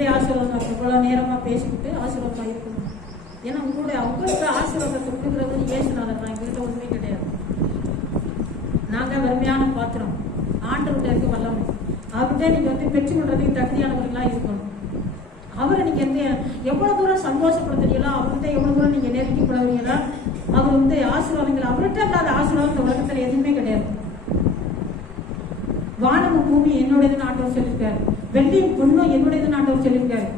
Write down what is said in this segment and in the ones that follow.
எப்படி ஆசீர்வாதம் இருக்கும் இவ்வளோ நேரமா பேசிக்கிட்டு ஆசீர்வாதமா இருக்கணும். ஏன்னா உங்களுடைய அவங்களுக்கு ஆசீர்வாதத்தை கொடுக்குறது இயேசுநாதர் தான். எங்ககிட்ட ஒண்ணுமே கிடையாது. நாங்க வறுமையான பாத்திரம். ஆண்டவர்கிட்ட இருக்க வல்லமை. அவர்கிட்ட நீங்க வந்து பெற்றுக்கொள்றதுக்கு தகுதியானவர்களா இருக்கணும். அவரை நீங்க எந்த எவ்வளவு தூரம் சந்தோஷப்படுத்துறீங்களோ அவர்கிட்ட எவ்வளவு தூரம் நீங்க நெருக்கி பழகுறீங்களோ அவர் வந்து ஆசீர்வாதங்கள் அவர்கிட்ட இல்லாத ஆசீர்வாதம் இந்த உலகத்துல எதுவுமே கிடையாது. வானமும் பூமி என்னுடையதுன்னு ஆண்டவர் சொல்லியிருக்காரு. வெள்ளியும் பொண்ணும் என்னுடையது ஆண்டவர் சொல்லியிருக்காரு.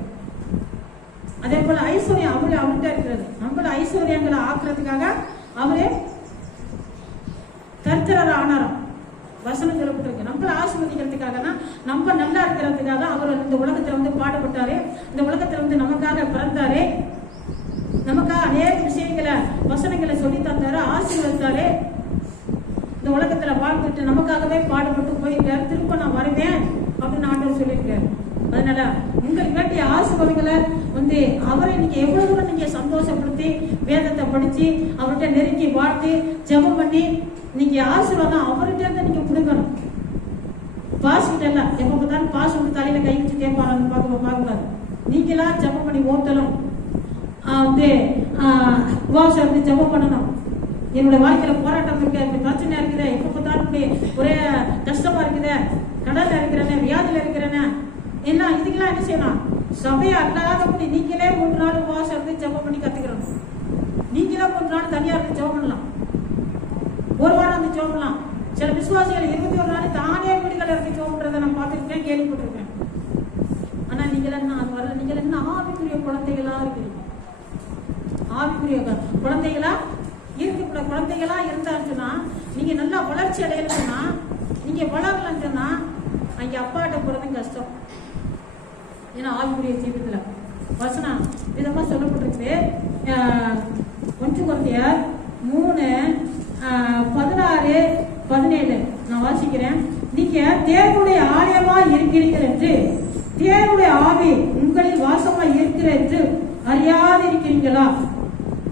அதே போல ஐஸ்வர்யம் அவரு அவர்கிட்ட இருக்கிறது நம்மள ஐஸ்வர்யங்களை ஆக்குறதுக்காக அவரே தரித்திரர் ஆனாரம் வசனம் சொல்லப்பட்டிருக்கு. நம்மள ஆசிர்வதிக்கிறதுக்காக நம்ம நல்லா இருக்கிறதுக்காக அவர் இந்த உலகத்துல வந்து பாடுபட்டாரு. இந்த உலகத்துல வந்து நமக்காக பிறந்தாரு. நமக்காக அநேக விஷயங்களை வசனங்களை சொல்லி தந்தாரு ஆசீர்வதித்தாரு. இந்த உலகத்துல வாழ்ந்துட்டு நமக்காகவே பாடுபட்டு போயிருக்காரு. திரும்ப நான் வருவேன். அப்படின்னு ஆண்டவர் சொல்லியிருக்காரு அதனால உங்களுக்கு வேண்டிய ஆசீர்வாதங்களை வந்து அவரை நீங்க எவ்வளவு தூரம் நீங்க சந்தோஷப்படுத்தி வேதத்தை படிச்சு அவர்கிட்ட நெருங்கி வாழ்த்து ஜெபம் பண்ணி நீங்க ஆசீர்வாதம் அவர்கிட்ட இருந்து நீங்க கொடுக்கணும். பாஸ் கிட்ட இல்ல எப்ப பார்த்தாலும் பாஸ் உங்க தலையில கை வச்சு கேட்பாங்க பார்க்க பார்க்கக்கூடாது நீங்களா ஜெபம் பண்ணி ஓட்டணும். வந்து ஆஹ் வந்து இருந்து ஜெபம் பண்ணணும். என்னோட வாழ்க்கையில போராட்டம் இருக்கு இப்படி பிரச்சனை இருக்குது எப்ப பார்த்தாலும் ஒரே கஷ்டமா இருக்குது. கடல்ல இருக்கிறன வியாதியில இருக்கிறன? என்ன இதுக்கெல்லாம் என்ன செய்யணும் சபையை அல்லாதபடி நீங்களே மூன்று நாள் உபவாசம் இருந்து ஜெபம் பண்ணி கத்துக்கிறோம் நீங்களே மூன்று நாள் தனியா இருந்து ஜெபம் பண்ணலாம். ஒரு வாரம் வந்து ஜெபம் பண்ணலாம். சில விசுவாசிகள் இருபத்தி ஒரு நாள் தானே வீடுகள் இருந்து ஜெபம் பண்றதை நான் பார்த்துருக்கேன் கேள்விப்பட்டிருக்கேன். ஆனா நீங்கள் என்ன அது வரல. நீங்கள் என்ன ஆவிக்குரிய குழந்தைகளா இருக்கிறீங்க? ஆவிக்குரிய குழந்தைகளா? இருக்கக்கூட குழந்தைகளா இருந்தாச்சுன்னா நீங்க நல்லா வளர்ச்சி அடையலன்னா நீங்க வளரலன்னு சொன்னா அங்க அப்பாட்ட போறது கஷ்டம். ஏன்னா ஆவிக்குரிய ஜீவிதத்துல வசனம் விதமா சொல்லப்பட்டிருக்கு. ஒன்று குழந்தையார் மூணு பதினாறு பதினேழு. நான் வாசிக்கிறேன். நீங்க தேவனுடைய ஆலயமா இருக்கிறீர்கள் என்று தேவனுடைய ஆவி உங்களில் வாசமா இருக்கிற என்று அறியாதிருக்கிறீங்களா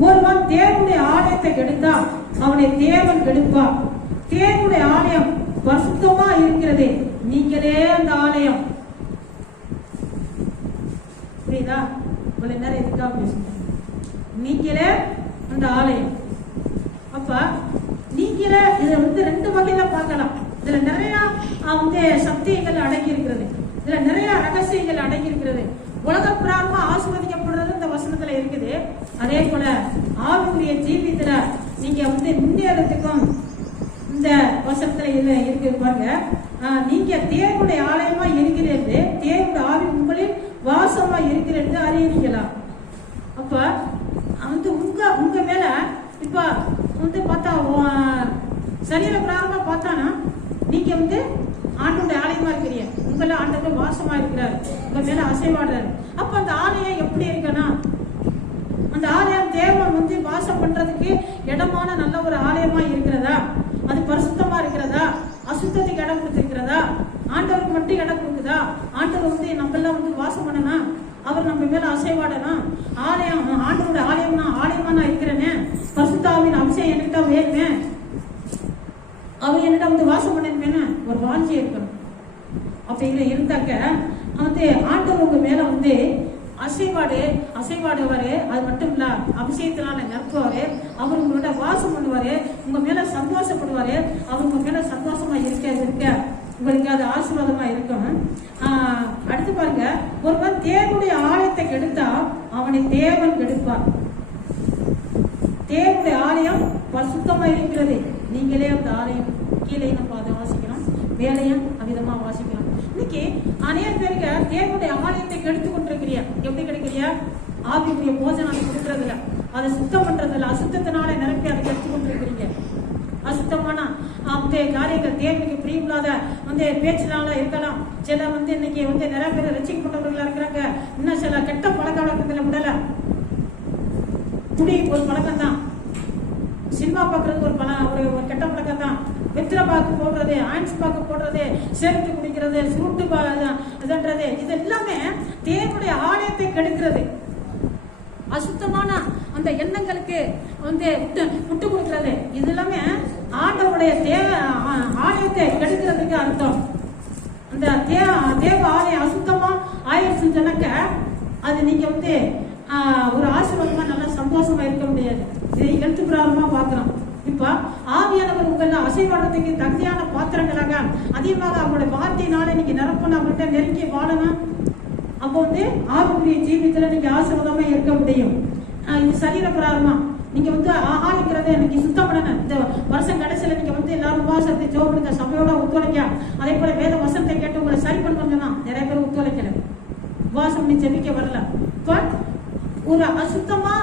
ஒருவன் தேவனுடைய ஆலயத்தை கெடுத்தா அவனை தேவன் கெடுப்பார் தேவனுடைய ஆலயம் பரிசுத்தமா இருக்கிறது. நீங்களே அந்த ஆலயம். புரியுதா? இவ்வளவு நேரம் எதுக்காக பேசணும் நீங்களே அந்த ஆலயம். அப்ப நீங்களே இதை வந்து ரெண்டு வகையில பார்க்கலாம். இதுல நிறைய வந்து சத்தியங்கள் அடங்கி இருக்கிறது இதுல நிறைய ரகசியங்கள் அடங்கி இருக்கிறது உலக பிராரமா ஆசிர்வதிக்கப்படுறது இந்த வசனத்துல இருக்குது. அதே போல ஆவிக்குரிய ஜீவியத்துல நீங்க வந்து முன்னேறதுக்கும் இந்த வசனத்துல இருக்கு பாருங்க. நீங்க தேவனுடைய ஆலயமா இருக்கிறது தேவனுடைய ஆவி உங்களில் வாசமா இருக்கிறது அறியிறீங்களா அப்ப வந்து உங்க உங்க மேல இப்ப வந்து பார்த்தா சரீர பிராரமா பார்த்தானா? நீங்க வந்து ஆண்டோட ஆலயமா இருக்கிறீங்க. உங்கள ஆண்டோட வாசமா இருக்கிறாரு. உங்க மேல அசைவாடுறாரு. அப்ப அந்த ஆலயம் எப்படி இருக்கனா அந்த ஆலயம் தேவன் வந்து வாசம் பண்றதுக்கு இடமான நல்ல ஒரு ஆலயமா இருக்கிறதா? அது பரிசுத்தமா இருக்கிறதா? அசுத்தத்துக்கு இடம் கொடுத்துருக்கு? ஆண்டவருக்கு மட்டும் இடம் கொடுக்குதா? ஆண்டவர் வந்து நம்ம எல்லாம் வந்து வாசம் பண்ணனா? அவர் நம்ம மேல அசைவாடனா? ஆலயம் ஆண்டவரோட ஆலயம்னா ஆலயமா நான் இருக்கிறேனே? பரிசுத்தாவின் அம்சம் என்கிட்ட வேணுமே? அவர் என்னிடம் வந்து வாசம் பண்ணணுமேனு ஒரு வாஞ்சி இருக்கணும் அப்படின்னு இருந்தாக்க வந்து ஆண்டவங்க மேல வந்து அசைவாடு அசைவாடுவாரு. அது மட்டும் இல்ல அபிஷேகத்தினால நிரப்புவாரு. அவர் உங்களோட வாசம் பண்ணுவாரு. உங்க மேல சந்தோஷப்படுவாரு. அவர் உங்க மேல சந்தோஷமா இருக்க இருக்க. உங்களுக்கு அது ஆசீர்வாதமா இருக்கும். அடுத்து பாருங்க. ஒருவன் தேவனுடைய ஆலயத்தை கெடுத்தா அவனை தேவன் கெடுப்பார். தேவனுடைய ஆலயம் பசுத்தமா இருக்கிறது. நீங்களே அந்த ஆலயம் கீழே நம்ம அதை வாசிக்கலாம். வேலையும் அவ்விதமா வாசிக்கலாம். இன்னைக்கு அநேக பேருக்கு தேவனுடைய ஆலயத்தை கெடுத்து கொண்டிருக்கிறியா. எப்படி கிடைக்கிறியா? ஆவிக்குரிய போஜனம் அதை கொடுக்கறதில்ல. அதை சுத்தம் பண்றதில்ல. அசுத்தத்தினால நிரப்பி அதை கெடுத்து கொண்டிருக்கிறீங்க. அசுத்தமானா? அந்த காரியங்கள் தேவனுக்கு பிரியமில்லாத வந்து பேச்சினால இருக்கலாம். சில வந்து இன்னைக்கு வந்து நிறைய பேர் ரசிக்கப்பட்டவர்களா இருக்கிறாங்க. இன்னும் சில கெட்ட பழக்க வழக்கத்துல விடல. துணி ஒரு பழக்கம் தான் சினிமா பார்க்கறது ஒரு பழம் ஒரு ஒரு கெட்ட பழக்கம் தான் வெத்திர பாக்கு போடுறது ஆயின்ஸ் பாக்கு போடுறது சேர்த்து குடிக்கிறது சுருட்டு பா- இதுன்றது இது எல்லாமே தேவனுடைய ஆலயத்தை கெடுக்கிறது. அசுத்தமான அந்த எண்ணங்களுக்கு வந்து விட்டு விட்டு கொடுக்கிறது. இது எல்லாமே ஆண்டவருடைய தேவ ஆலயத்தை கெடுக்கிறதுக்கு அர்த்தம். அந்த தே தேவ ஆலயம் அசுத்தமா ஆயிடுச்சுன்னு சொன்னாக்க அது நீங்க வந்து ஒரு ஆசீர்வாதமா நல்லா சந்தோஷமா இருக்க முடியாது. இதை எழுத்து பிராரமா பாக்குறோம் இப்ப ஆவியானவர் உங்களை அசைவாடத்துக்கு தகுதியான பாத்திரங்களாக அதிகமாக அவங்களுடைய வார்த்தையினால நீங்க நிரப்பணும் அவங்கள்ட்ட நெருங்கி வாழணும். அப்போ வந்து ஆவிக்குரிய ஜீவித்துல நீங்க ஆசீர்வாதமா இருக்க முடியும். இது சரீர பிரகாரமா நீங்க வந்து ஆகாலிக்கிறத எனக்கு சுத்தம் பண்ணணும். இந்த வருஷம் கடைசியில நீங்க வந்து எல்லாரும் உபவாசத்தை ஜோபடுங்க சபையோட ஒத்துழைக்க அதே போல வேத வசனத்தை கேட்டு உங்களை சரி பண்ணணும்னா நிறைய பேர் ஒத்துழைக்கல. உபாசம் நீ ஜெபிக்க வரல. பட் ஒரு அசுத்தமா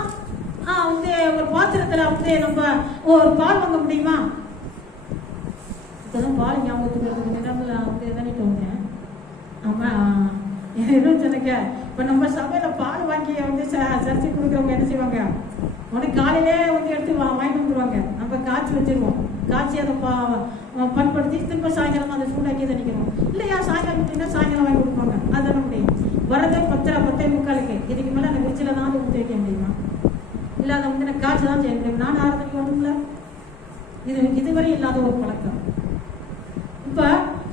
வந்து ஒரு பாத்திரத்துல வந்து நம்ம ஒரு பால் வாங்க முடியுமா? இப்பதான் பால் ஞாபகத்துக்கு வருது. வந்து எதானிட்டு வந்தேன் ஆமா என்ன சொன்னக்க இப்ப நம்ம சபையில பால் வாங்கி வந்து ச- சரிச்சு கொடுக்குறவங்க என்ன செய்வாங்க? உனக்கு காலையிலே வந்து எடுத்து வாங்கி வாங்கிட்டு வந்துருவாங்க நம்ம காய்ச்சி வச்சிருவோம். காய்ச்சி அதை பா பண்படுத்தி திரும்ப சாயங்காலம் அதை சூடாக்கி அதை நிற்கிறோம் இல்லையா சாயங்காலம் சாயங்காலம் வாங்கி கொடுப்பாங்க. அதான் முடியும் வரதே பத்தரை பத்தே முக்காலுக்கு. இதுக்கு மேலே அந்த ஃப்ரிட்ஜில் தான் வந்து ஊற்றி வைக்க முடியுமா? இல்லை அதை வந்து எனக்கு காய்ச்சி தான் செய்ய முடியும். நான் ஆறு மணிக்கு வரும்ல இது இதுவரை இல்லாத ஒரு பழக்கம். இப்போ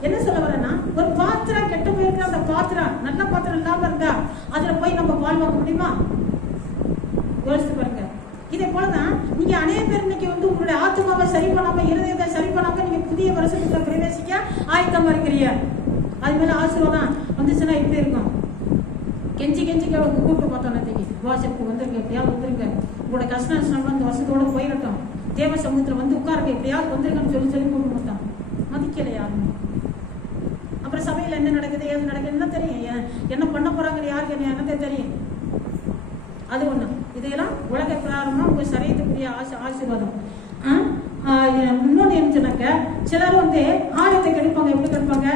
என்ன சொல்ல வரேன்னா ஒரு பாத்திரம் கெட்டு போயிருக்க அந்த பாத்திரம் நல்ல பாத்திரம் இல்லாம இருந்தா அதுல போய் நம்ம பால் வாங்க முடியுமா? யோசிச்சு பாருங்க. இதே போலதான் நீங்க அநேக பேர் இன்னைக்கு வந்து உங்களுடைய ஆத்மாவை சரி பண்ணாம இருதயத்தை சரி பண்ணாம நீங்க புதிய வருஷத்துக்குள்ள பிரவேசிக்க ஆயத்தமா இருக்கிறீங்க. அது மேல ஆசீர்வாதம் வந்துச்சுன்னா எப்படி இருக்கும்? கெஞ்சி கெஞ்சி கூப்பிட்டு பார்த்தோம் நேற்றுக்கு வாசலுக்கு வந்துருங்க எப்படியாவது வந்துருங்க. உங்களோட கஷ்ட நஷ்டம் இந்த வருஷத்தோட போயிடட்டும். தேவ சமூகத்துல வந்து உட்காருங்க எப்படியாவது வந்துருங்கன்னு சொல்லி சொல்லி கூப்பிட்டு மாட்டான் மதிக்கல யாருமே. அப்புறம் என்ன நடக்குது ஏது நடக்குது என்ன தெரியும் என்ன பண்ண போறாங்க யாருக்கு என்ன என்னத்தை தெரியும். அது ஒண்ணு. இதையெல்லாம் உலக பிராரமா உங்க சரியத்துக்குரிய ஆசி ஆசீர்வாதம். இன்னொன்று இன்னொன்னு என்ன சொன்னாக்க சிலர் வந்து ஆலயத்தை கெடுப்பாங்க. எப்படி கெடுப்பாங்க?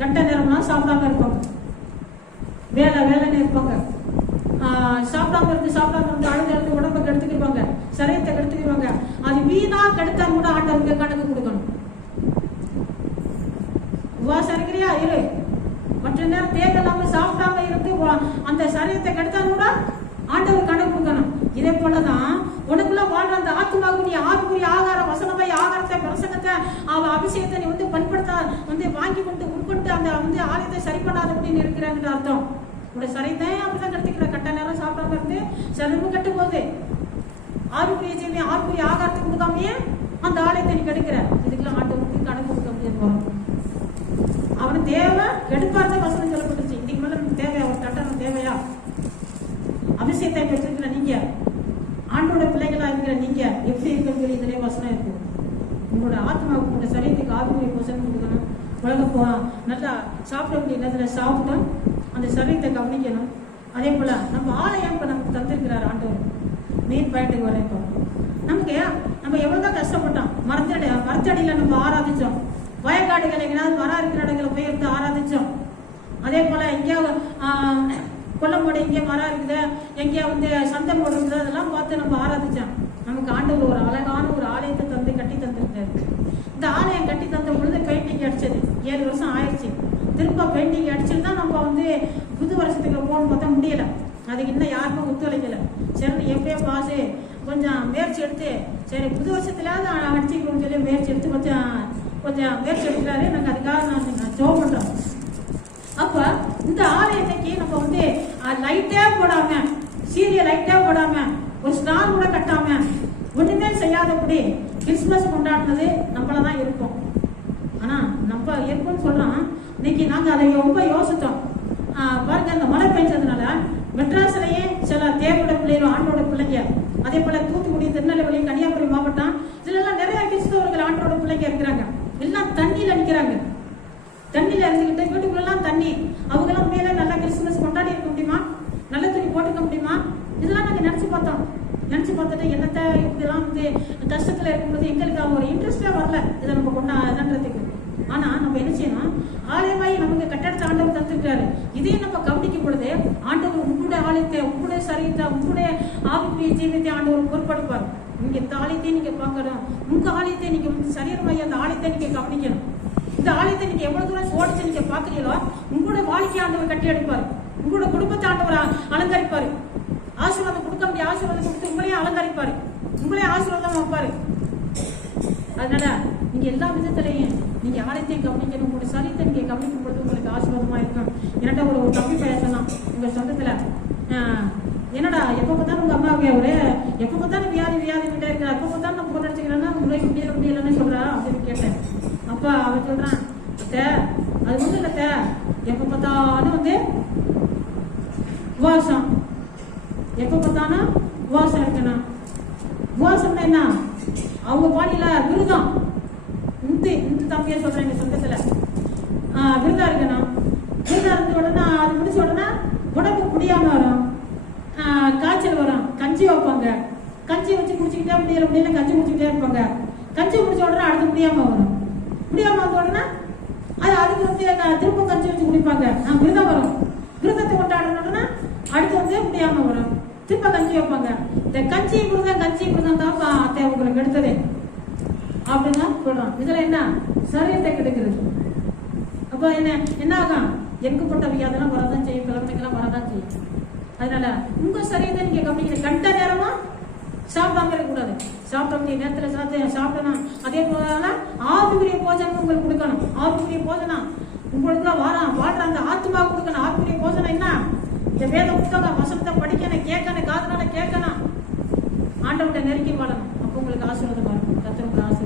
கட்ட நேரம்லாம் சாப்பிடாம இருப்பாங்க. வேலை வேலைன்னு இருப்பாங்க. ஆஹ் சாப்பிடாம இருந்து சாப்பிடாம இருந்து அழுது அழுது உடம்பை கெடுத்துக்கிடுவாங்க சரியத்தை கெடுத்துக்கிடுவாங்க அது வீணா கெடுத்தா கூட ஆண்டவருக்கு கணக்கு கொடுக்கணும். உபவாசம் இருக்கிறியா? இரு. மற்ற நேரம் தேவையில்லாம சாப்பிடாம இருந்து வா- அந்த சரீரத்தை கெடுத்தா கூட ஆண்டவர் கணக்கு கொடுக்கணும். இதே போலதான் உனக்குள்ள வாழ்ற அந்த ஆத்மாவுக்கு நீ ஆவிக்குரிய ஆகார வசனமாய் ஆகாரத்தை பிரசங்கத்தை அவ அபிஷேகத்தை நீ வந்து பண்படுத்த வந்து வாங்கி கொண்டு உட்கொண்டு அந்த வந்து ஆலயத்தை சரி பண்ணாத அப்படின்னு இருக்கிறாங்கன்னு அர்த்தம். உடைய சரீரத்தை அப்படிதான் கெடுத்துக்கிற கட்ட நேரம் சாப்பிடாம இருந்து சரீரமும் கெட்டு போகுது ஆவிக்குரிய ஜீவியம் ஆவிக்குரிய ஆகாரத்தை கொடுக்காமயே அந்த ஆலயத்தை நீ கெடுக்கிற. இதுக்கெல்லாம் ஆண்டவருக்கு கணக்கு கொடுக்க முடியாது போறோம் அவன் தேவை எடுப்பார்த்த வசனம் சொல்லப்பட்டுச்சு. இன்னைக்கு மேல நமக்கு தேவையா? ஒரு கட்டணம் தேவையா? அபிஷேகத்தை பெற்றிருக்கிற நீங்க ஆண்டோட பிள்ளைகளா இருக்கிற நீங்க எப்படி இருக்குன்னு சொல்லி இதுலயே வசனம் இருக்கு. உங்களோட ஆத்மாவுக்கு உங்களோட சரீரத்துக்கு ஆத்மீக போஷன் கொடுக்கணும். உலக போகலாம் நல்லா சாப்பிட வேண்டிய நேரத்தில் சாப்பிட்டோம் அந்த சரீரத்தை கவனிக்கணும். அதே போல நம்ம ஆலயம் இப்போ நமக்கு தந்திருக்கிறார் ஆண்டவர். மெயின் பாயிண்ட்டுக்கு வரேன் இப்போ நமக்கு நம்ம எவ்வளவுதான் கஷ்டப்பட்டோம் மரத்தடி மரத்தடியில நம்ம ஆராதிச்சோம். வயக்காடுகள் எங்கேயாவது மரம் இருக்கிற இடங்களை போய் எடுத்து ஆராதிச்சோம். அதே போல எங்கேயாவது ஆஹ், கொல்லம்போடு எங்கேயா மரம் இருக்குது எங்கேயா வந்து சந்தை போடு இருக்குது அதெல்லாம் பார்த்து நம்ம ஆராதிச்சோம். நமக்கு ஆண்டவர் ஒரு அழகான ஒரு ஆலயத்தை தந்து கட்டி தந்திருக்காரு. இந்த ஆலயம் கட்டி தந்த பொழுது பெயிண்டிங் அடிச்சது. ஏழு வருஷம் ஆயிடுச்சு. திரும்ப பெயிண்டிங் அடிச்சுட்டு தான் நம்ம வந்து புது வருஷத்துக்கு போகணும்னு பார்த்தா முடியல. அதுக்கு இன்னும் யாருக்கும் ஒத்துழைக்கல சரி எப்படியோ பாசு கொஞ்சம் முயற்சி எடுத்து சரி புது வருஷத்துலாவது அடிச்சுக்கணும்னு சொல்லி முயற்சி எடுத்து கொஞ்சம் கொஞ்சம் முயற்சி எடுக்கிறாரு. நாங்கள் அதுக்காக நான் ஜோ பண்ணுறோம் அப்போ இந்த ஆலயத்தைக்கு நம்ம வந்து லைட்டே போடாம சீரிய லைட்டே போடாம ஒரு ஸ்டார் கூட கட்டாம ஒண்ணுமே செய்யாதபடி கிறிஸ்மஸ் கொண்டாடினது நம்மள தான் இருக்கும். ஆனா நம்ம இருக்கும்னு சொல்றோம் இன்னைக்கு நாங்க அதை ரொம்ப யோசித்தோம். பாருங்க அந்த மழை பெஞ்சதுனால மெட்ராஸ்லயே சில தேவோட பிள்ளைகளும் ஆண்டோட பிள்ளைங்க அதே போல தூத்துக்குடி திருநெல்வேலி கன்னியாகுமரி மாவட்டம் இதுல எல்லாம் நிறைய கிறிஸ்தவர்கள் ஆண்டோட பிள்ளைங்க இருக்கிறாங்க. எல்லாம் தண்ணியில் அடிக்கிறாங்க தண்ணியில் இருந்துகிட்டு வீட்டுக்குள்ளெல்லாம் தண்ணி. அவங்கெல்லாம் மேலே நல்லா கிறிஸ்துமஸ் கொண்டாடி இருக்க முடியுமா? நல்ல துணி போட்டுக்க முடியுமா? இதெல்லாம் நாங்கள் நினச்சி பார்த்தோம். நினச்சி பார்த்துட்டு என்னத்த இதெல்லாம் வந்து கஷ்டத்தில் இருக்கும்போது எங்களுக்கு அவங்க ஒரு இன்ட்ரெஸ்டே வரல. இதை நம்ம கொண்டாடுறதுக்கு ஆனால் நம்ம என்ன செய்யணும்? ஆலயமாய் நமக்கு கட்டடத்தை ஆண்டவர் தந்துருக்காரு இதையும் நம்ம கவனிக்கும் பொழுது ஆண்டவர் உங்களுடைய ஆலயத்தை உங்களுடைய சரீரத்தை உங்களுடைய ஆவிக்குரிய ஜீவியத்தை ஆண்டவர் பொறுப்படுப்பார் நீங்க இந்த ஆலயத்தை நீங்க பார்க்கணும். உங்க ஆலயத்தை நீங்க வந்து சரீரமாய் அந்த ஆலயத்தை நீங்க கவனிக்கணும். இந்த ஆலயத்தை நீங்க எவ்வளவு தூரம் ஓடிச்சு நீங்க பாக்குறீங்களோ உங்களோட வாழ்க்கை ஆண்டவர் கட்டி எடுப்பார் உங்களோட குடும்பத்தை ஆண்டவர் அலங்கரிப்பாரு. ஆசீர்வாதம் கொடுக்க முடிய ஆசீர்வாதம் கொடுத்து உங்களையும் அலங்கரிப்பாரு. உங்களையும் ஆசீர்வாதம் வைப்பாரு. அதனால நீங்க எல்லா விதத்திலையும் நீங்க ஆலயத்தையும் கவனிக்கணும் உங்களுடைய சரீரத்தை நீங்க கவனிக்கும் பொழுது உங்களுக்கு ஆசீர்வாதமா இருக்கும். இரண்டாவது ஒரு தம்பி பையன் சொன்னான் உங்க சொந்தத்துல என்னடா எப்ப பார்த்தாலும் உங்க அம்மாவுக்கு அவரு எப்ப பார்த்தாலும் வியாதி வியாதி கிட்டே இருக்கா? எப்ப பார்த்தாலும் நான் போட்டு அடிச்சுக்கிறேன்னா முறை முடியல முடியலன்னு சொல்றா அப்படின்னு கேட்டேன். அப்பா அவன் சொல்றான் அத்தை அது ஒண்ணும் இல்ல அத்தை. எப்ப பார்த்தாலும் வந்து உபவாசம் எப்ப பார்த்தாலும் உபவாசம் இருக்கணும். உபவாசம்னா என்ன? அவங்க பாடியில விருதம். இந்து இந்து தம்பியை சொல்றேன் எங்க சொந்தத்துல. ஆஹ் விருதா இருக்கணும். விருதா இருந்த உடனே அது முடிச்ச உடனே உடம்பு முடியாம வரும். காய்ச்சல் வரும். கஞ்சி வைப்பாங்க. கஞ்சி வச்சு குடிச்சுக்கிட்டே முடியல முடியல கஞ்சி குடிச்சுக்கிட்டே இருப்பாங்க. கஞ்சி குடிச்ச உடனே அடுத்து முடியாம வரும். முடியாம வந்த உடனே அது அதுக்கு வந்து திரும்ப கஞ்சி வச்சு குடிப்பாங்க. ஆஹ் விரதம் வரும். விரதத்தை கொண்டாடின உடனே அடுத்து வந்து முடியாம வரும். திரும்ப கஞ்சி வைப்பாங்க. இந்த கஞ்சி விரதம் கஞ்சி விரதம் தான் அத்தை உங்களுக்கு எடுத்ததே அப்படின்னு சொல்றோம் இதுல என்ன? சரீரத்தை கெடுக்கிறது. அப்போ என்ன என்ன ஆகும்? எங்கப்பட்ட வியாதெல்லாம் வரதான் செய்யும் கிழமைக்கெல்லாம் வரதான் செய்யும். அதனால உங்க சரீரத்தை நீங்க கவனிக்கணும். கண்ட நேரமா சாப்பிடாம இருக்கக்கூடாது சாப்பிட வேண்டிய நேரத்துல சாப்பிட்டு சாப்பிடணும் அதே போல ஆவிக்குரிய போஜனம் உங்களுக்கு கொடுக்கணும். ஆவிக்குரிய போஜனம். உங்களுக்கு வாரம் வாழ்ற அந்த ஆத்மா கொடுக்கணும். ஆவிக்குரிய போஜனம் என்ன? இந்த வேத புத்தகம் வசனத்தை படிக்கணும் கேட்கணும் காதுனால கேட்கணும். ஆண்டவன்கிட்ட நெருக்கி வாழணும். அப்போ உங்களுக்கு ஆசீர்வாதம் வரும். கத்திர ஆசீர்வாதம்